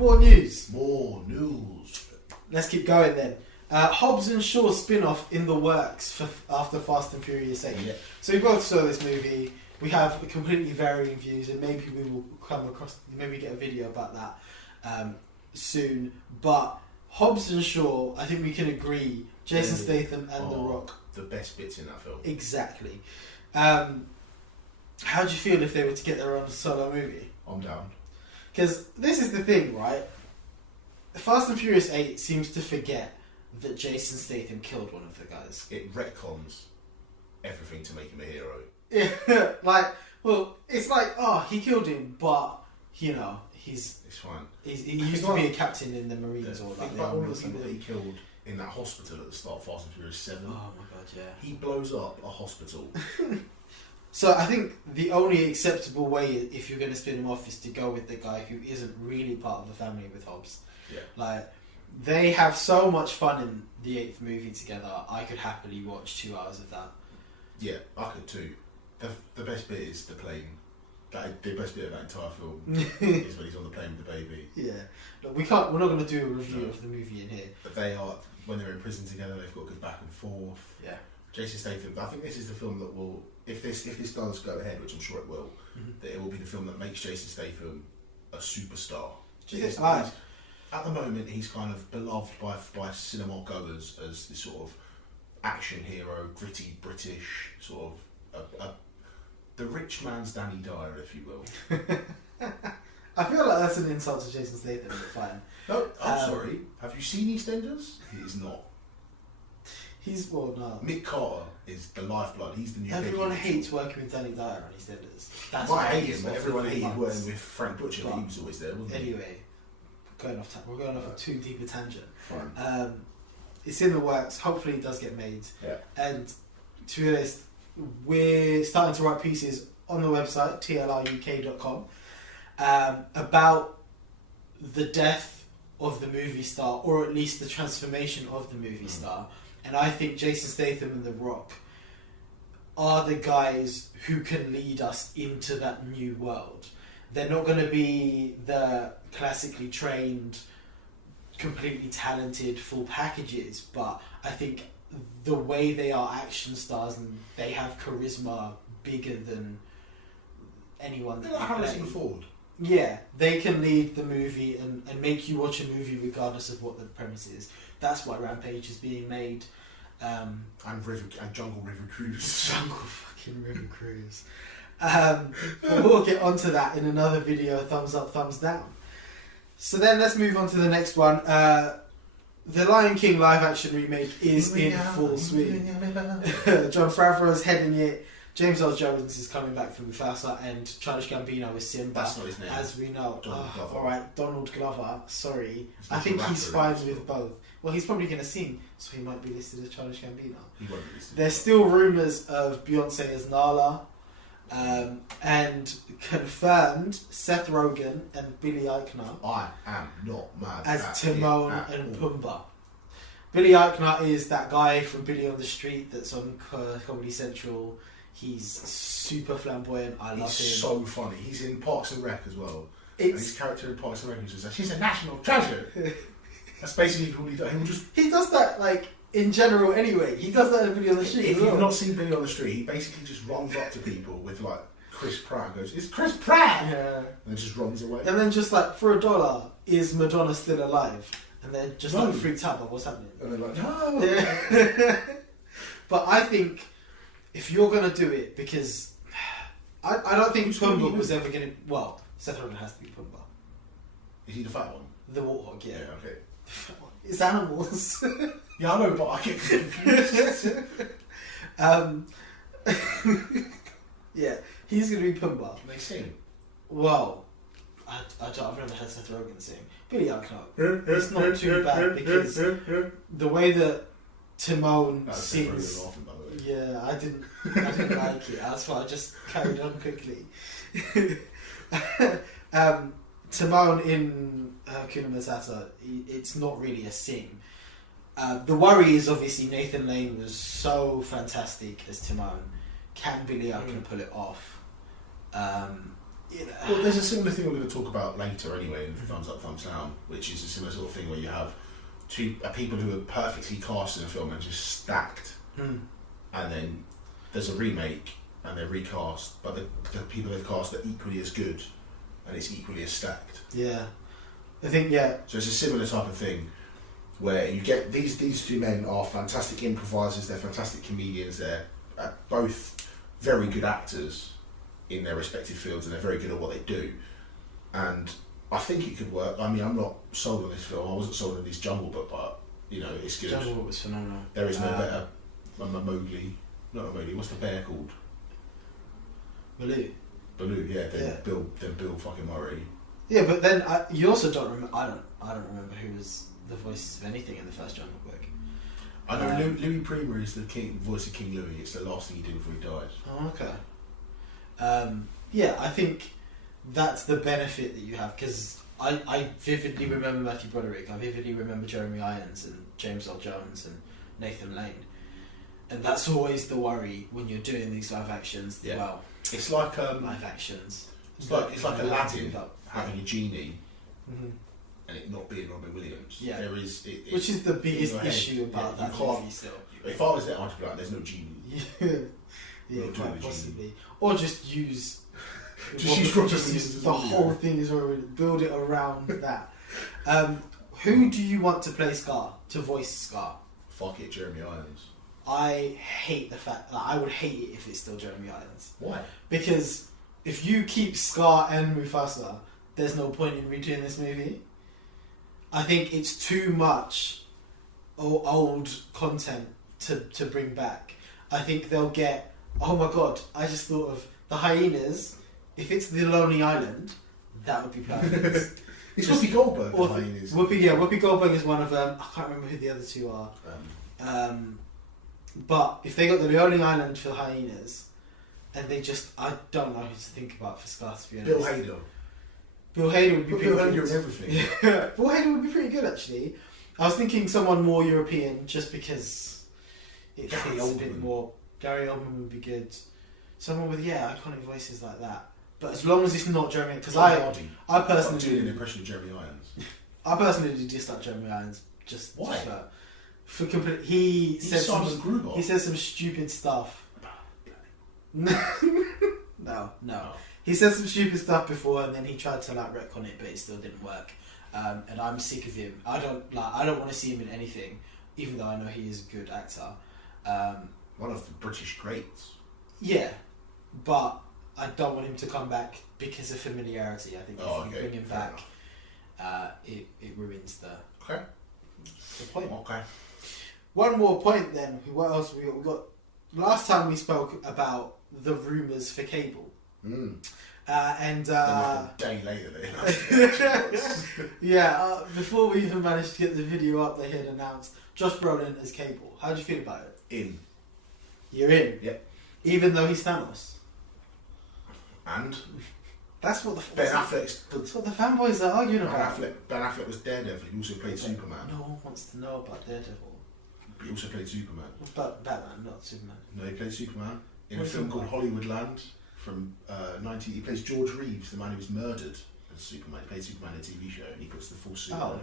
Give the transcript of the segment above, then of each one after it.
More news. More news. Let's keep going then. Hobbs and Shaw spin-off in the works for after Fast and Furious 8. Yeah. So we both saw this movie. We have completely varying views, and maybe we will maybe get a video about that soon. But Hobbs and Shaw, I think we can agree, Jason Statham and The Rock. The best bits in that film. Exactly. How do you feel if they were to get their own solo movie? I'm down. Because this is the thing, right? Fast and Furious 8 seems to forget that Jason Statham killed one of the guys. It retcons everything to make him a hero. Yeah, it's like, oh, he killed him, but, you know, it's fine. He used to be a captain in the Marines or like think the about all Army the or people that he something. killed in that hospital at the start of Fast and Furious 7. Oh my god, yeah. He blows up a hospital. So I think the only acceptable way, if you're going to spin him off, is to go with the guy who isn't really part of the family with Hobbs. Yeah. Like, they have so much fun in the 8th movie together. I could happily watch 2 hours of that. Yeah, I could too. The best bit is the plane. The best bit of that entire film is when he's on the plane with the baby. Yeah. Look, we're not going to do a review of the movie in here. But they are, when they're in prison together, they've got good back and forth. Yeah. Jason Statham, I think this is the film that will, if this does go ahead, which I'm sure it will, that it will be the film that makes Jason Statham a superstar. At the moment, he's kind of beloved by cinema goers as this sort of action hero, gritty British sort of the rich man's Danny Dyer, if you will. I feel like that's an insult to Jason Statham, but fine. No, I'm sorry. Have you seen EastEnders? He is not. No. Mick Carter is the lifeblood. He's the new. Everyone hates working with Danny Dyer on EastEnders. That's I hate him, but everyone hated working with Frank Butcher. But he was always there, wasn't he? Anyway, we're going off a too deep a tangent. Fine. It's in the works. Hopefully, it does get made. Yeah. And to be honest, we're starting to write pieces on the website tlruk.com about the death of the movie star, or at least the transformation of the movie star. And I think Jason Statham and The Rock are the guys who can lead us into that new world. They're not going to be the classically trained, completely talented full packages, but I think the way they are action stars and they have charisma bigger than anyone. They're like Harrison Ford. Yeah, they can lead the movie and make you watch a movie regardless of what the premise is. That's why Rampage is being made. And Jungle River Cruise. Jungle fucking River Cruise. We'll get onto that in another video. Thumbs up, thumbs down. So then let's move on to the next one. The Lion King live action remake is in full swing. Jon Favreau's heading it. James Earl Jones is coming back from Mufasa, and Childish Gambino is Simba. That's not his name. As we know. Glover. Alright, Donald Glover. Sorry. I think he's fine with both. Well, he's probably going to sing, so he might be listed as Childish Gambino. He won't be listed. There's still rumours of Beyonce as Nala, and confirmed Seth Rogen and Billy Eichner I am not mad as Timon and Pumbaa. Billy Eichner is that guy from Billy on the Street that's on Comedy Central. He's super flamboyant. I love him. He's so funny. He's in Parks and Rec as well. And his character in Parks and Rec is just, she's a national treasure. That's basically all he does. He does that like in general anyway. He does that in Billy on the Street. If you've not seen Billy on the Street, he basically just runs up to people with like Chris Pratt and goes, "It's Chris Pratt!" Yeah. And just runs away. And then just like, for $1, is Madonna still alive? And they're just like freaked out about what's happening. And they're like, no! Yeah. But I think if you're going to do it, because I don't think Pumbaa was ever going to... Well, Seth Rogen has to be Pumbaa. Is he the fat one? The warthog, yeah. Yeah, okay. It's animals. Yeah, I know, but I get confused. Yeah, he's going to be Pumbaa. Can they sing? Well, I've never had Seth Rogen sing. Billy Eichner. It's not too bad because the way that Timon sings. Yeah, I didn't like it. That's why I just carried on quickly. Timon in Hakuna Matata, it's not really a sing. The worry is obviously Nathan Lane was so fantastic as Timon. Can Billy Eichner pull it off? you know. Well, there's a similar thing we're going to talk about later anyway in Thumbs Up, Thumbs Down, which is a similar sort of thing where you have two people who are perfectly cast in a film and just stacked, and then there's a remake and they're recast, but the people they've cast are equally as good and it's equally as stacked. Yeah, I think, yeah. So it's a similar type of thing where you get these two men are fantastic improvisers, they're fantastic comedians, they're both very good actors in their respective fields and they're very good at what they do. And I think it could work. I mean, I'm not sold on this film. I wasn't sold on this Jungle Book, but you know, it's good. Jungle Book was phenomenal. There is no better than Mowgli. Not a Mowgli. What's the bear called? Baloo. Baloo. Yeah. Bill fucking Murray. Yeah, but then you also don't remember. I don't remember who was the voices of anything in the first Jungle Book. I know Louis Prima is the voice of King Louis. It's the last thing he did before he died. Oh, okay. Yeah, I think that's the benefit that you have, because I vividly remember Matthew Broderick. I vividly remember Jeremy Irons and James Earl Jones and Nathan Lane. And that's always the worry when you're doing these live actions. Yeah. Well, it's like live actions. It's like Aladdin having a genie. Mm-hmm. And it not being Robin Williams. Yeah. There is... Which is the biggest issue about that movie still. If I was there, I'd be like, there's no genie. Yeah, quite possibly. Or just use... the whole thing is already... Build it around that. Who do you want to play Scar? To voice Scar? Fuck it, Jeremy Irons. I hate the fact... I would hate it if it's still Jeremy Irons. Why? Because if you keep Scar and Mufasa, there's no point in redoing this movie. I think it's too much old content to bring back. I think they'll get... Oh my god, I just thought of the hyenas. If it's the Lonely Island, that would be perfect. It's Whoopi Goldberg, the hyenas. Whoopi Goldberg is one of them. I can't remember who the other two are. But if they got the Lonely Island for the hyenas, and they just... I don't know who to think about for Scar, to be honest. Bill Hader. Bill Hader would be pretty good. Bill Hader and everything. Yeah, Bill Hader would be pretty good, actually. I was thinking someone more European, just because it fits a bit more. Gary Oldman would be good. Someone with iconic voices like that. But as long as it's not Jeremy, because I personally doing an impression of Jeremy Irons. I personally dislike Jeremy Irons. Just why? For complete. He said some stupid stuff. No. He said some stupid stuff before, and then he tried to retcon it, but it still didn't work. And I'm sick of him. I don't want to see him in anything, even though I know he is a good actor. One of the British greats. Yeah, but I don't want him to come back because of familiarity. I think if you bring him back, it ruins the point. Okay. One more point then. What else we got? Last time we spoke about the rumours for cable. And a day later before we even managed to get the video up, they had announced Josh Brolin as Cable. How do you feel about it? You're in? Yep. Even though he's Thanos? And? That's what that's what the fanboys are arguing about. Ben Affleck was Daredevil. He also played Superman. No one wants to know about Daredevil. But he also played Superman. But Batman, not Superman. No, he played Superman in a film called Hollywoodland from 19... He plays George Reeves, the man who was murdered as Superman. He played Superman in a TV show, and he puts the full suit on.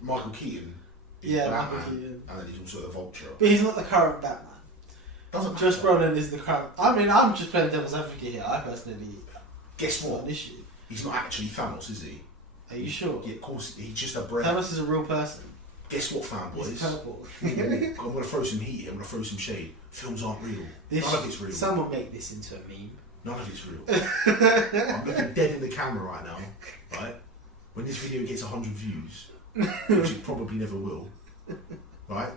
Michael Keaton is Batman, and then he's also the Vulture. But he's not the current Batman. Josh Brolin is the current... I mean, I'm just playing devil's advocate here. I personally... Guess what? An issue. He's not actually Thanos, is he? Are you sure? Yeah, of course. He's just a brain. Thanos is a real person. Guess what, fanboys? He's purple. I'm going to throw some heat here. I'm going to throw some shade. Films aren't real. None of it's real. Someone make this into a meme. None of it's real. I'm looking dead in the camera right now, right? When this video gets 100 views, which it probably never will, right?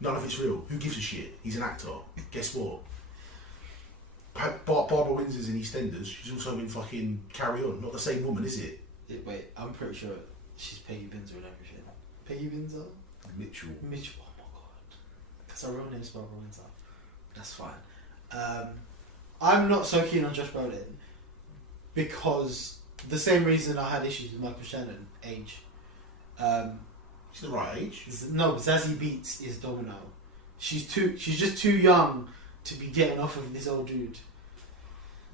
None of it's real. Who gives a shit? He's an actor. Guess what? Barbara Windsor's in EastEnders. She's also in fucking Carry On. Not the same woman, is it? Wait, I'm pretty sure she's Peggy Binzer and everything. Peggy Binzer? Mitchell. Oh my god. Because her real name's Barbara Windsor. That's fine. I'm not so keen on Josh Brolin because the same reason I had issues with Michael Shannon, age. She's the right age. No, Zazie Beetz is Domino. She's just too young to be getting off of this old dude.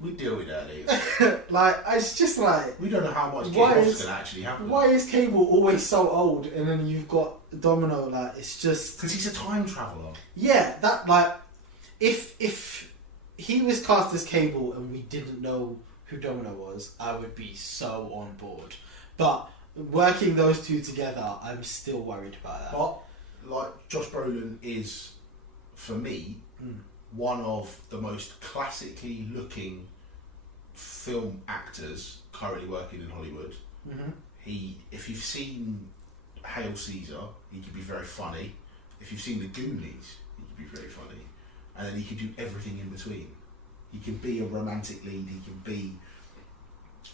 We deal with that later. Like, it's just like, We don't know how much Why Game is- can actually happen. why is Cable always so old? And then you've got Domino, like, it's just... Because he's a time traveller. Yeah, that, like, if he was cast as Cable and we didn't know who Domino was, I would be so on board. But working those two together, I'm still worried about that. But, like, Josh Brolin is, for me, one of the most classically looking film actors currently working in Hollywood. If you've seen Hail Caesar, he could be very funny. If you've seen The Goonies, he could be very funny. And then he could do everything in between. He can be a romantic lead, he can be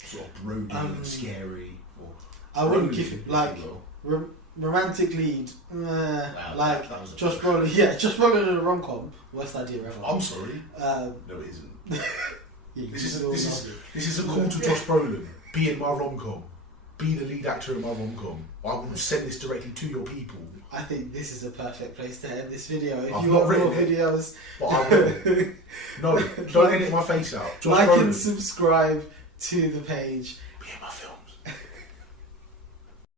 sort of brooding and scary. Or I wouldn't brooding, give him, if like, you will. romantic lead, like, that was a Josh push. Brolin, Josh Brolin in a rom-com, worst idea ever. I'm sorry. Um, No, it isn't. yeah, This you is a call to Josh Brolin. Be in my rom-com. Be the lead actor in my rom-com. I will send this directly to your people. I think this is a perfect place to end this video. If I've you not want more written it. videos, But I will. No, don't edit my face out. Josh like Brolin. and subscribe to the page. Be in my film.